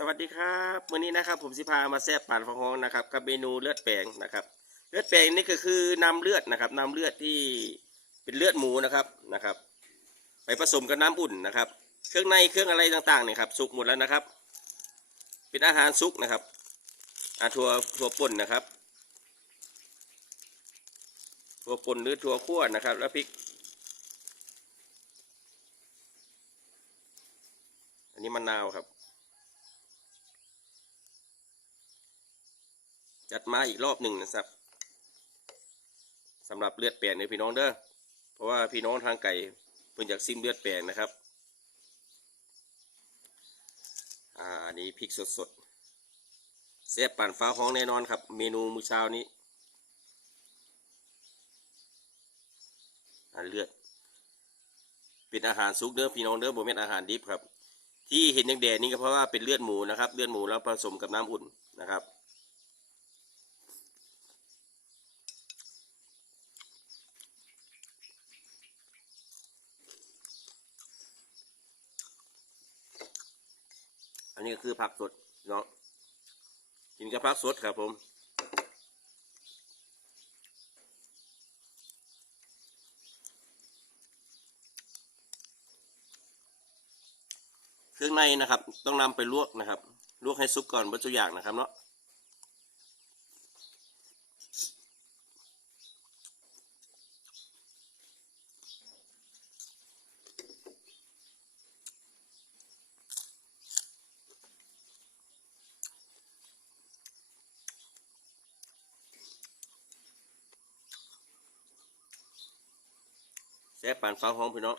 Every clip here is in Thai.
สวัสดีครับวันนี้นะครับผมสิพามาแซ่บป่านฟองฮองนะครับกับเมนูเลือดแปลงนะครับ เลือดแปลงนี่ก็คือนำเลือดนะครับนำเลือดที่เป็นเลือดหมูนะครับนะครับ ไปผสมกับน้ำอุ่นนะครับ เครื่องในเครื่องอะไรต่างๆเนี่ยครับสุกหมดแล้วนะครับ เป็นอาหารสุกนะครับอาถั่วถั่วป่นนะครับถั่วป่นหรือถั่วคั่วนะครับ แล้วพริก อันนี้มะนาวครับ จัดมาอีกรอบหนึ่งนะครับสำหรับเลือดแปลงในพี่น้องเด้อเพราะว่าพี่น้องทางไก่เพิ่งอยากซิมเลือดแปลงนะครับอ่าอันนี้พริกสดสดๆแซ่บปั่นฟ้าห้องแน่นอนครับ เมนูมื้อเช้านี้เลือดเป็นอาหารซุกเด้อพี่น้องเด้อโมเมนอาหารดิบครับ ที่เห็นแดงๆนี่ก็เพราะว่าเป็นเลือดหมูนะครับ เลือดหมูแล้วผสมกับน้ำอุ่นนะครับ นี้คือผักสดเนาะกินกับผักสดครับผมเครื่องในนะครับ ต้องนำไปลวกนะครับ ลวกให้สุกก่อนวัตถุอย่างนะครับเนาะ ซ่ปานฟ้าห้องพี่น้อง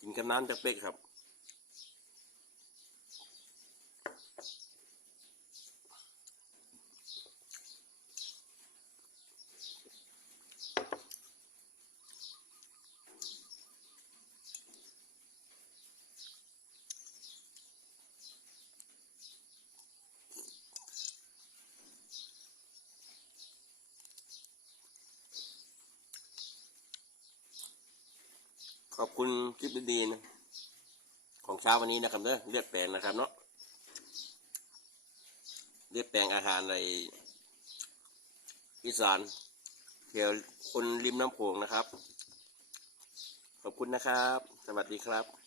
กินกับน้ำจากเป๊กครับ ขอบคุณคลิปดีๆนะของเช้าวันนี้นะครับเนอะเลือดแปลงนะครับเนาะเลือดแปลงอาหารในอีสานเที่ยวคนริมน้ำโขงนะครับ ขอบคุณนะครับ สวัสดีครับ